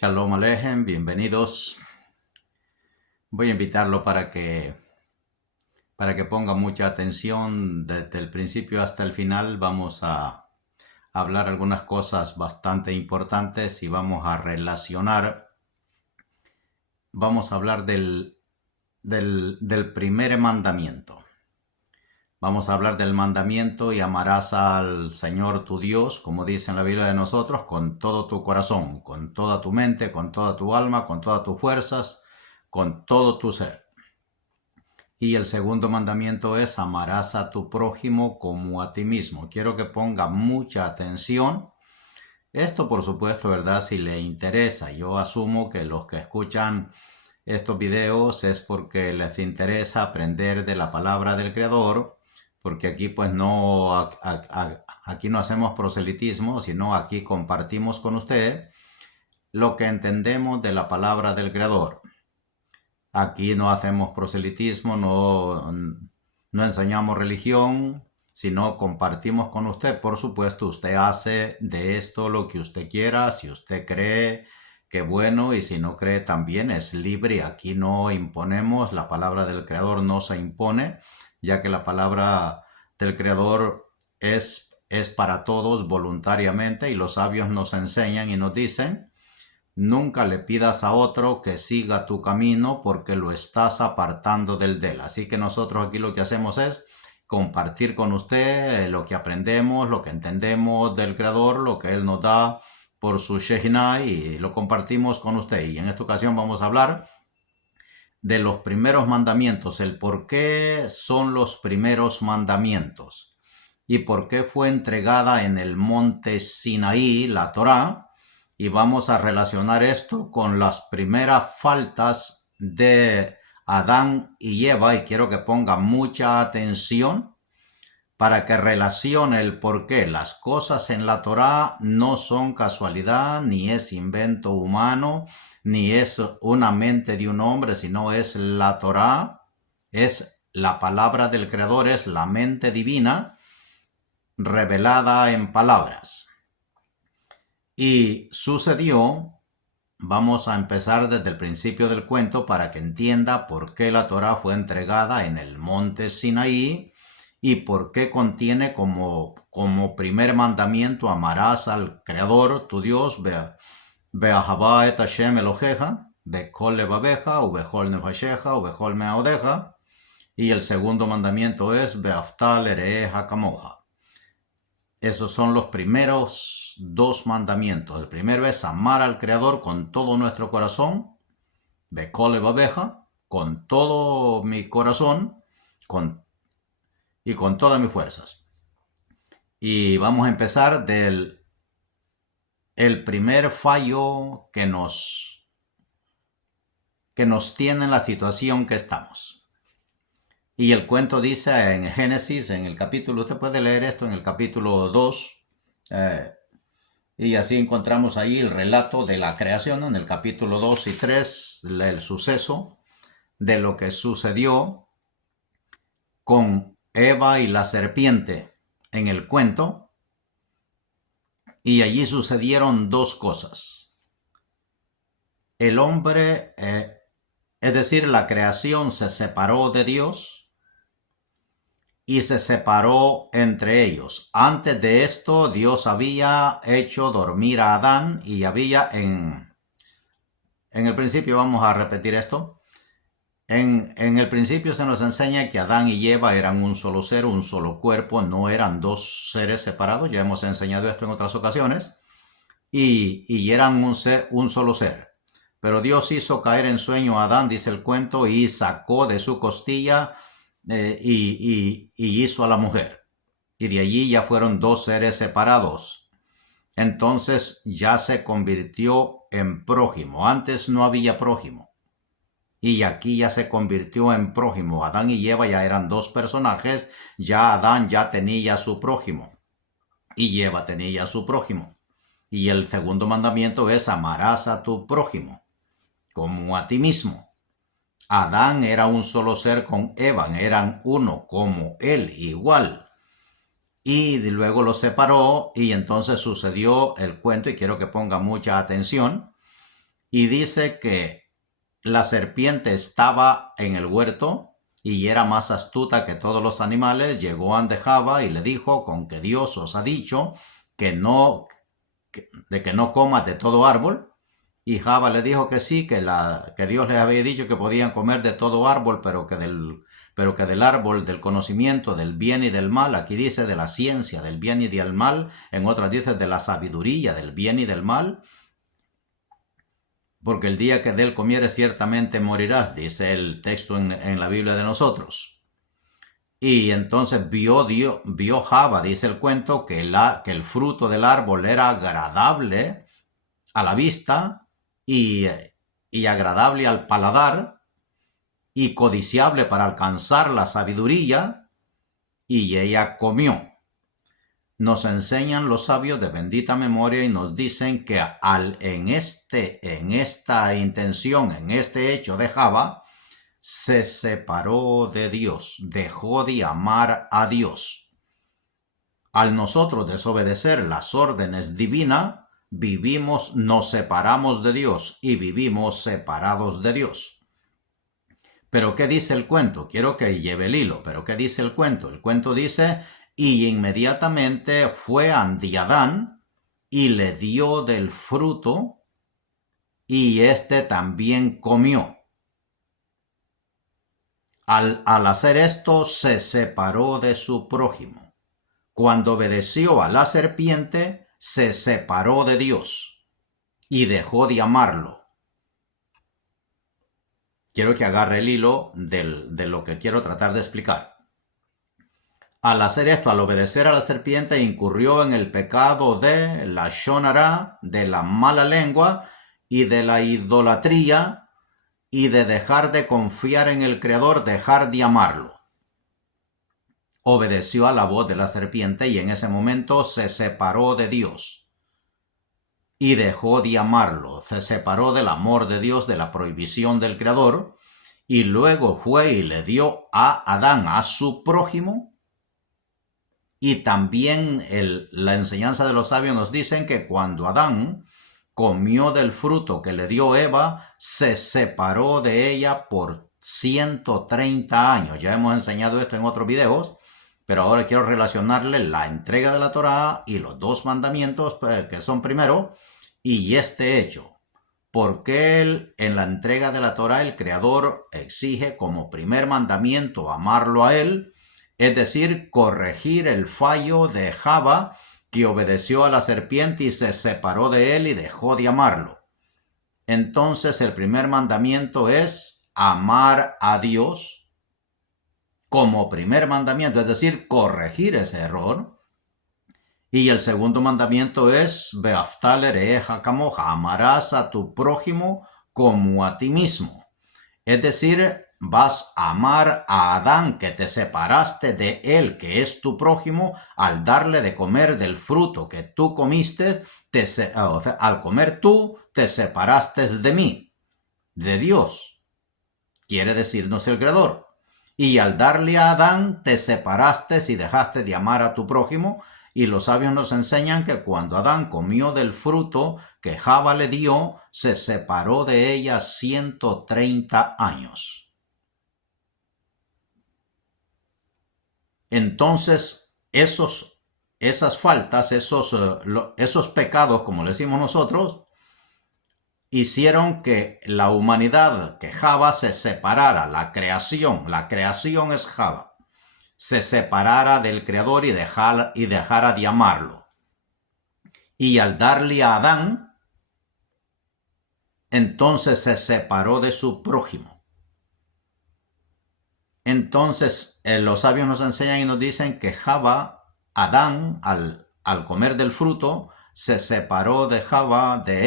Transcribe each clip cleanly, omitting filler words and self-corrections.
Shalom Alejem, bienvenidos. Voy a invitarlo para que ponga mucha atención desde el principio hasta el final. Vamos a hablar algunas cosas bastante importantes y vamos a hablar del primer mandamiento. Vamos a hablar del mandamiento: y amarás al Señor tu Dios, como dice en la Biblia de nosotros, con todo tu corazón, con toda tu mente, con toda tu alma, con todas tus fuerzas, con todo tu ser. Y el segundo mandamiento es: amarás a tu prójimo como a ti mismo. Quiero que ponga mucha atención. Esto, por supuesto, ¿verdad? Si le interesa. Yo asumo que los que escuchan estos videos es porque les interesa aprender de la palabra del Creador, porque aquí pues aquí no hacemos proselitismo, sino aquí compartimos con usted lo que entendemos de la palabra del Creador. Aquí no hacemos proselitismo, no enseñamos religión, sino compartimos con usted. Por supuesto, usted hace de esto lo que usted quiera. Si usted cree, que bueno, y si no cree, también es libre. Aquí no imponemos, la palabra del Creador no se impone, ya que la palabra del Creador es para todos voluntariamente, y los sabios nos enseñan y nos dicen: nunca le pidas a otro que siga tu camino, porque lo estás apartando del de él. Así que nosotros aquí lo que hacemos es compartir con usted lo que aprendemos, lo que entendemos del Creador, lo que Él nos da por su Shejinah, y lo compartimos con usted. Y en esta ocasión vamos a hablar de los primeros mandamientos, el por qué son los primeros mandamientos y por qué fue entregada en el monte Sinaí la Torá. Y vamos a relacionar esto con las primeras faltas de Adán y Eva, y quiero que ponga mucha atención para que relacione el por qué las cosas en la Torá no son casualidad, ni es invento humano, ni es una mente de un hombre, sino es la Torá, es la palabra del Creador, es la mente divina revelada en palabras. Y sucedió, vamos a empezar desde el principio del cuento para que entienda por qué la Torá fue entregada en el monte Sinaí y por qué contiene como primer mandamiento: amarás al Creador tu Dios, be'ahavá et Hashem Eloheja, be'kol levaveja, ubechol nefasheja, ubechol me'odeja. Y el segundo mandamiento es: be'aftá lereeja kamoja. Esos son los primeros dos mandamientos. El primero es amar al Creador con todo nuestro corazón, be'kol levaveja, con todo mi corazón, y con todas mis fuerzas. Y vamos a empezar del primer fallo que nos tiene en la situación que estamos. Y el cuento dice en Génesis, en el capítulo, usted puede leer esto en el capítulo 2, y así encontramos ahí el relato de la creación, en el capítulo 2 y 3, el suceso de lo que sucedió con Eva y la serpiente en el cuento. Y allí sucedieron dos cosas. El hombre, es decir, la creación, se separó de Dios y se separó entre ellos. Antes de esto, Dios había hecho dormir a Adán, y había en el principio, vamos a repetir esto. En el principio se nos enseña que Adán y Eva eran un solo ser, un solo cuerpo, no eran dos seres separados. Ya hemos enseñado esto en otras ocasiones. Y eran un solo ser. Pero Dios hizo caer en sueño a Adán, dice el cuento, y sacó de su costilla y hizo a la mujer. Y de allí ya fueron dos seres separados. Entonces ya se convirtió en prójimo. Antes no había prójimo. Y aquí ya se convirtió en prójimo. Adán y Eva ya eran dos personajes. Ya Adán ya tenía su prójimo. Y Eva tenía su prójimo. Y el segundo mandamiento es: amarás a tu prójimo como a ti mismo. Adán era un solo ser con Eva, eran uno como él, igual. Y luego lo separó, y entonces sucedió el cuento, y quiero que ponga mucha atención. y dice que la serpiente estaba en el huerto y era más astuta que todos los animales. Llegó ante Java y le dijo: con que Dios os ha dicho de que no comas de todo árbol. Y Java le dijo que sí, que Dios les había dicho que podían comer de todo árbol, pero que del árbol del conocimiento del bien y del mal, aquí dice de la ciencia del bien y del mal, en otras dice de la sabiduría del bien y del mal, porque el día que de él comieres ciertamente morirás, dice el texto en la Biblia de nosotros. Y entonces vio Java, dice el cuento, que el fruto del árbol era agradable a la vista y agradable al paladar y codiciable para alcanzar la sabiduría, y ella comió. Nos enseñan los sabios de bendita memoria y nos dicen que en esta intención, en este hecho de Java, se separó de Dios, dejó de amar a Dios. Al nosotros desobedecer las órdenes divinas, nos separamos de Dios y vivimos separados de Dios. ¿Pero qué dice el cuento? Quiero que lleve el hilo, pero ¿qué dice el cuento? El cuento dice: y inmediatamente fue ante Adán y le dio del fruto, y éste también comió. Al hacer esto, se separó de su prójimo. Cuando obedeció a la serpiente, se separó de Dios y dejó de amarlo. Quiero que agarre el hilo de lo que quiero tratar de explicar. Al hacer esto, al obedecer a la serpiente, incurrió en el pecado de la shonara, de la mala lengua y de la idolatría, y de dejar de confiar en el Creador, dejar de amarlo. Obedeció a la voz de la serpiente y en ese momento se separó de Dios y dejó de amarlo. Se separó del amor de Dios, de la prohibición del Creador, y luego fue y le dio a Adán, a su prójimo. Y también la enseñanza de los sabios nos dicen que cuando Adán comió del fruto que le dio Eva, se separó de ella por 130 años. Ya hemos enseñado esto en otros videos, pero ahora quiero relacionarle la entrega de la Torá y los dos mandamientos que son primero, y este hecho. Porque en la entrega de la Torá el Creador exige como primer mandamiento amarlo a él, es decir, corregir el fallo de Java, que obedeció a la serpiente y se separó de él y dejó de amarlo. Entonces el primer mandamiento es amar a Dios como primer mandamiento, es decir, corregir ese error. Y el segundo mandamiento es Beaftá lereja kamoja, amarás a tu prójimo como a ti mismo. Es decir, vas a amar a Adán, que te separaste de él, que es tu prójimo, al darle de comer del fruto que tú comiste. Al comer tú, te separaste de mí, de Dios, quiere decirnos el Creador. Y al darle a Adán, te separaste y dejaste de amar a tu prójimo. Y los sabios nos enseñan que cuando Adán comió del fruto que Java le dio, se separó de ella 130 años. Entonces, esas faltas, esos pecados, como le decimos nosotros, hicieron que la humanidad, que Java se separara, la creación es Java, se separara del Creador y dejara de amarlo. Y al darle a Adán, entonces se separó de su prójimo. Entonces los sabios nos enseñan y nos dicen que Adán, al comer del fruto, se separó de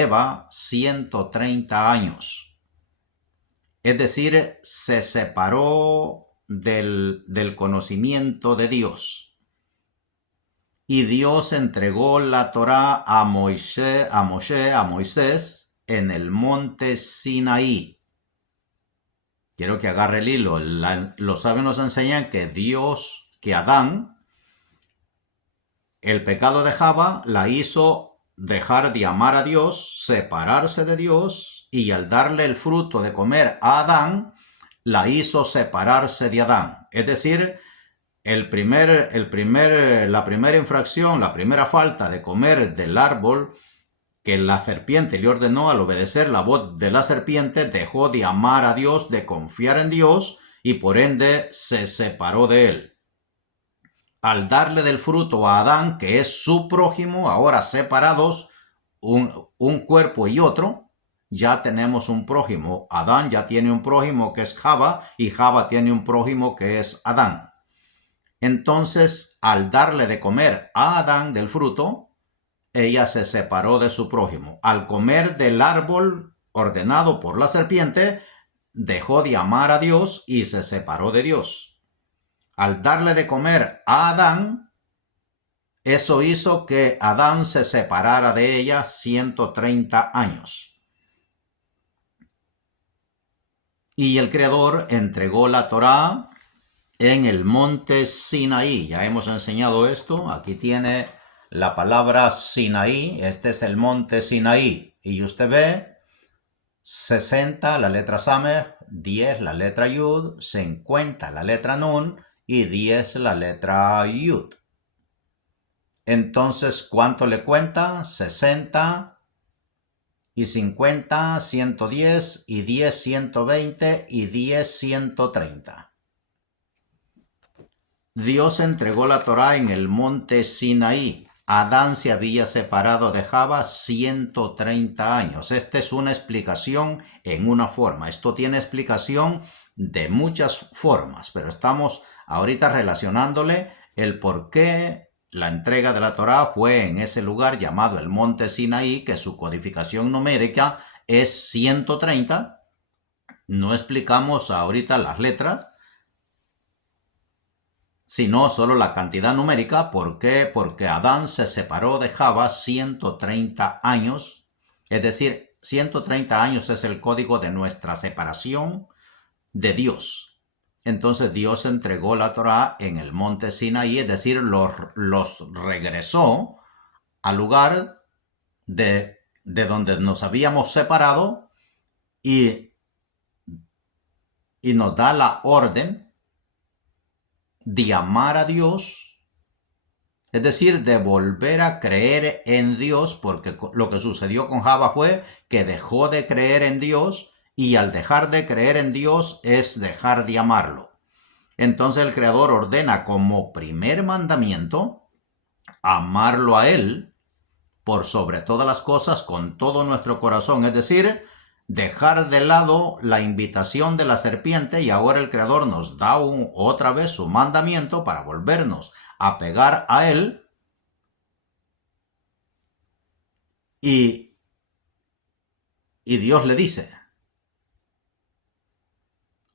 Eva, 130 años. Es decir, se separó del conocimiento de Dios. Y Dios entregó la Torá a Moisés en el monte Sinaí. Quiero que agarre el hilo. Los sabios nos enseñan que Adán, el pecado de Java, la hizo dejar de amar a Dios, separarse de Dios y al darle el fruto de comer a Adán, la hizo separarse de Adán. Es decir, la primera infracción, la primera falta de comer del árbol que la serpiente le ordenó, al obedecer la voz de la serpiente, dejó de amar a Dios, de confiar en Dios, y por ende se separó de él. Al darle del fruto a Adán, que es su prójimo, ahora separados, un cuerpo y otro, ya tenemos un prójimo. Adán ya tiene un prójimo que es Java, y Java tiene un prójimo que es Adán. Entonces, al darle de comer a Adán del fruto, ella se separó de su prójimo. Al comer del árbol ordenado por la serpiente, dejó de amar a Dios y se separó de Dios. Al darle de comer a Adán, eso hizo que Adán se separara de ella 130 años. Y el Creador entregó la Torá en el monte Sinaí. Ya hemos enseñado esto. Aquí tiene la palabra Sinaí. Este es el monte Sinaí. Y usted ve 60 la letra Sameh, 10 la letra Yud, 50 la letra Nun y 10 la letra Yud. Entonces, ¿cuánto le cuenta? 60 y 50, 110 y 10, 120 y 10, 130. Dios entregó la Torá en el monte Sinaí. Adán se había separado de Java 130 años. Esta es una explicación en una forma. Esto tiene explicación de muchas formas, pero estamos ahorita relacionándole el por qué la entrega de la Torá fue en ese lugar llamado el monte Sinaí, que su codificación numérica es 130. No explicamos ahorita las letras, sino solo la cantidad numérica. ¿Por qué? Porque Adán se separó de Java 130 años. Es decir, 130 años es el código de nuestra separación de Dios. Entonces Dios entregó la Torá en el monte Sinaí, es decir, los regresó al lugar de donde nos habíamos separado y nos da la orden de amar a Dios, es decir, de volver a creer en Dios, porque lo que sucedió con Java fue que dejó de creer en Dios, y al dejar de creer en Dios es dejar de amarlo. Entonces el Creador ordena como primer mandamiento amarlo a Él por sobre todas las cosas con todo nuestro corazón, es decir, dejar de lado la invitación de la serpiente, y ahora el Creador nos da otra vez su mandamiento para volvernos a pegar a Él. Y Dios le dice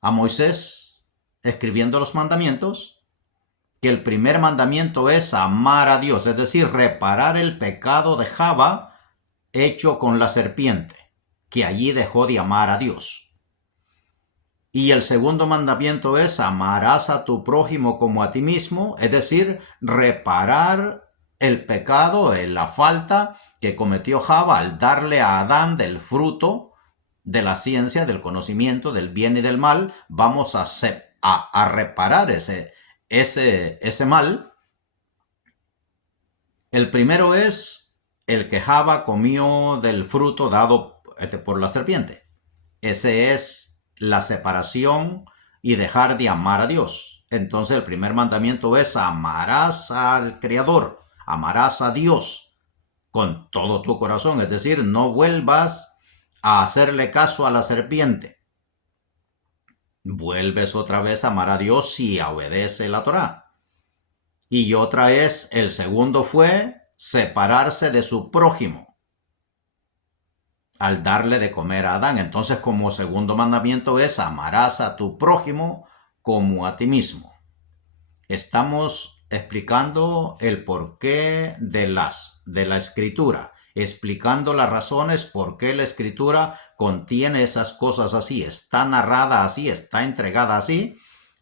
a Moisés, escribiendo los mandamientos, que el primer mandamiento es amar a Dios, es decir, reparar el pecado de Java hecho con la serpiente, que allí dejó de amar a Dios. Y el segundo mandamiento es amarás a tu prójimo como a ti mismo, es decir, reparar el pecado, la falta que cometió Java al darle a Adán del fruto de la ciencia, del conocimiento del bien y del mal. Vamos a reparar ese mal. El primero es el que Java comió del fruto dado por la serpiente. Ese es la separación y dejar de amar a Dios. Entonces el primer mandamiento es amarás al Creador, amarás a Dios con todo tu corazón, es decir, no vuelvas a hacerle caso a la serpiente. Vuelves otra vez a amar a Dios si obedece la Torá. Y otra es, el segundo fue separarse de su prójimo al darle de comer a Adán. Entonces, como segundo mandamiento es amarás a tu prójimo como a ti mismo. Estamos explicando el porqué de la escritura, explicando las razones por qué la escritura contiene esas cosas así, está narrada así, está entregada así,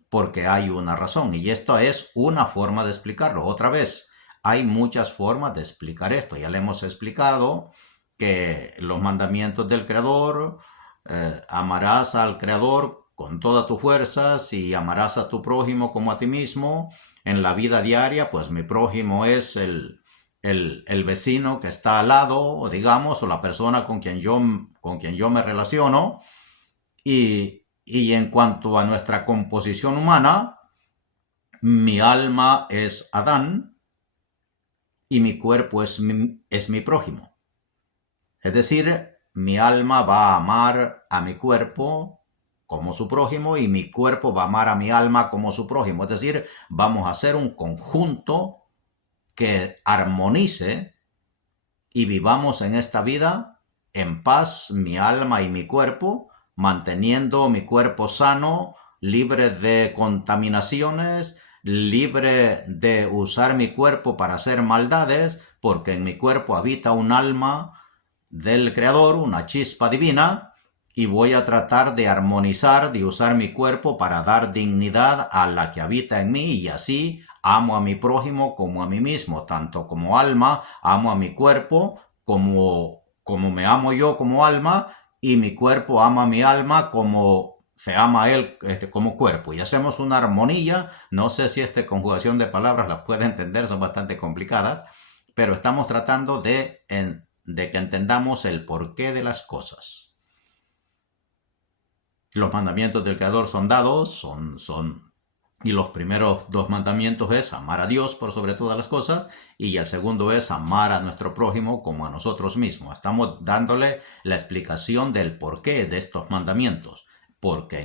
porque hay una razón. Y esto es una forma de explicarlo. Otra vez, hay muchas formas de explicar esto. Ya le hemos explicado que los mandamientos del Creador, amarás al Creador con todas tus fuerzas y amarás a tu prójimo como a ti mismo. En la vida diaria, pues mi prójimo es el vecino que está al lado, o digamos, o la persona con quien yo me relaciono. Y en cuanto a nuestra composición humana, mi alma es Adán y mi cuerpo es mi prójimo. Es decir, mi alma va a amar a mi cuerpo como su prójimo y mi cuerpo va a amar a mi alma como su prójimo. Es decir, vamos a hacer un conjunto que armonice y vivamos en esta vida en paz, mi alma y mi cuerpo, manteniendo mi cuerpo sano, libre de contaminaciones, libre de usar mi cuerpo para hacer maldades, porque en mi cuerpo habita un alma del Creador, una chispa divina, y voy a tratar de armonizar, de usar mi cuerpo para dar dignidad a la que habita en mí, y así amo a mi prójimo como a mí mismo, tanto como alma, amo a mi cuerpo como me amo yo como alma, y mi cuerpo ama a mi alma como se ama a él como cuerpo. Y hacemos una armonía. No sé si esta conjugación de palabras las puede entender, son bastante complicadas, pero estamos tratando de que entendamos el porqué de las cosas. Los mandamientos del Creador son dados, y los primeros 2 mandamientos es amar a Dios por sobre todas las cosas, y el segundo es amar a nuestro prójimo como a nosotros mismos. Estamos dándole la explicación del porqué de estos mandamientos, porque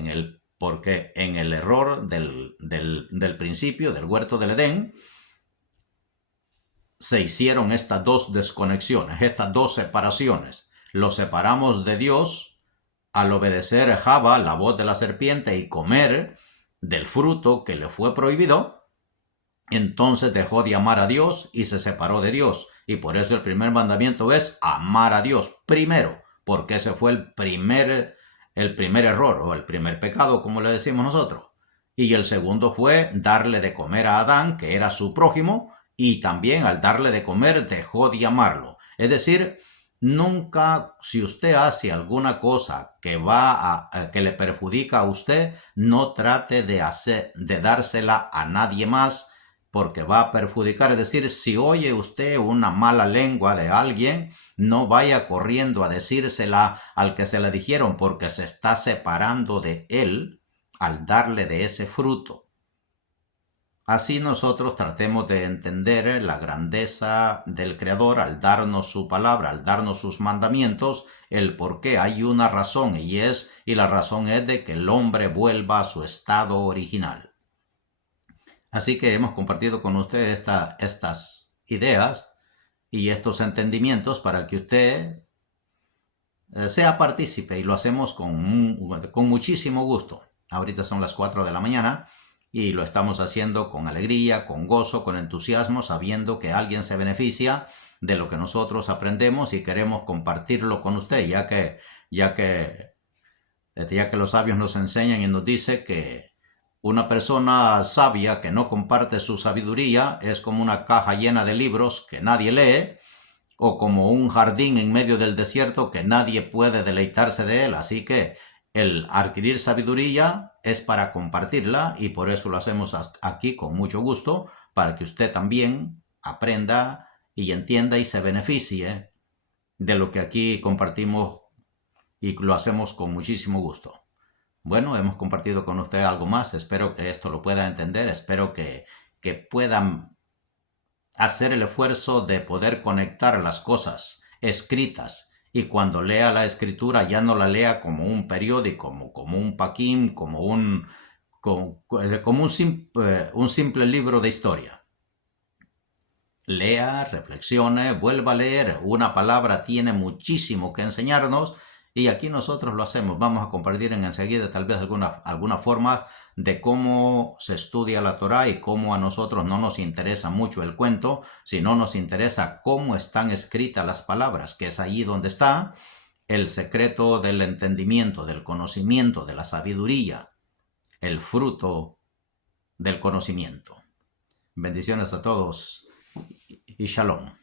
en el error del principio, del huerto del Edén, se hicieron estas 2 desconexiones, estas 2 separaciones. Los separamos de Dios al obedecer a Java, la voz de la serpiente, y comer del fruto que le fue prohibido. Entonces dejó de amar a Dios y se separó de Dios. Y por eso el primer mandamiento es amar a Dios primero, porque ese fue el primer error, o el primer pecado, como le decimos nosotros. Y el segundo fue darle de comer a Adán, que era su prójimo, y también al darle de comer dejó de amarlo. Es decir, nunca, si usted hace alguna cosa que que le perjudica a usted, no trate de dársela a nadie más, porque va a perjudicar. Es decir, si oye usted una mala lengua de alguien, no vaya corriendo a decírsela al que se la dijeron, porque se está separando de él al darle de ese fruto. Así nosotros tratemos de entender la grandeza del Creador al darnos su palabra, al darnos sus mandamientos, el por qué. Hay una razón, y la razón es de que el hombre vuelva a su estado original. Así que hemos compartido con usted estas ideas y estos entendimientos para que usted sea partícipe, y lo hacemos con muchísimo gusto. Ahorita son las 4 de la mañana. Y lo estamos haciendo con alegría, con gozo, con entusiasmo, sabiendo que alguien se beneficia de lo que nosotros aprendemos y queremos compartirlo con usted, ya que los sabios nos enseñan y nos dice que una persona sabia que no comparte su sabiduría es como una caja llena de libros que nadie lee, o como un jardín en medio del desierto que nadie puede deleitarse de él. Así que el adquirir sabiduría es para compartirla, y por eso lo hacemos aquí con mucho gusto, para que usted también aprenda y entienda y se beneficie de lo que aquí compartimos, y lo hacemos con muchísimo gusto. Bueno, hemos compartido con usted algo más. Espero que esto lo pueda entender. Espero que puedan hacer el esfuerzo de poder conectar las cosas escritas, y cuando lea la escritura ya no la lea como un periódico, como un paquín, como un simple libro de historia. Lea, reflexione, vuelva a leer. Una palabra tiene muchísimo que enseñarnos, y aquí nosotros lo hacemos. Vamos a compartir enseguida tal vez alguna forma de cómo se estudia la Torá, y cómo a nosotros no nos interesa mucho el cuento, sino nos interesa cómo están escritas las palabras, que es allí donde está el secreto del entendimiento, del conocimiento, de la sabiduría, el fruto del conocimiento. Bendiciones a todos y shalom.